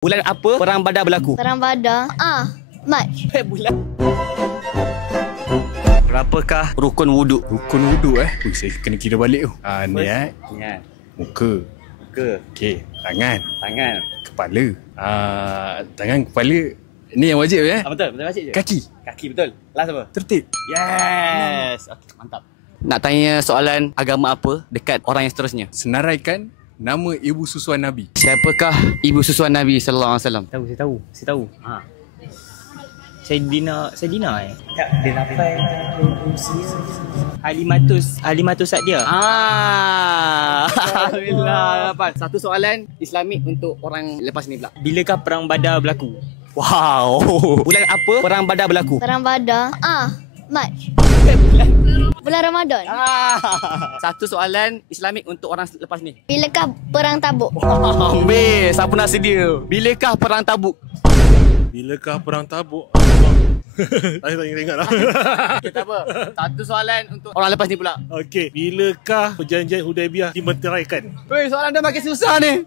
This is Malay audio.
Bulan apa Perang Badar berlaku? Perang Badar. Mac. Bulan. Berapakah rukun wuduk? Rukun wuduk Ui, saya kena kira balik tu. Niat, Niat. muka. Ke. Okey, tangan, Tangan. kepala. Tangan, kepala. Ni yang wajib Betul, betul macam je. Kaki, Kaki betul. Last apa? tertib. Yes. Okay, mantap. Nak tanya soalan agama apa dekat orang yang seterusnya? Senaraikan nama ibu susuan Nabi. Siapakah ibu susuan Nabi sallallahu alaihi wasallam? Saya tahu. Saidina Tak, dia lapai Halimatus Sa'diyah. Alhamdulillah dapat. Satu soalan Islamik untuk orang lepas ni pula. Bilakah perang Badar berlaku? Wow. Bulan apa Perang Badar berlaku? Perang Badar. Mac. Bulan Ramadan. Satu soalan Islamik untuk orang lepas ni. Bilakah Perang Tabuk? Ambil, siapa nak sedia? Bilakah Perang Tabuk? Bilakah perang Tabuk? Saya tak ingat lah. Tak apa. Satu soalan untuk orang lepas ni pula. Okey, bilakah perjanjian Hudaibiyah dimeteraikan? Weh, soalan dah makin susah ni.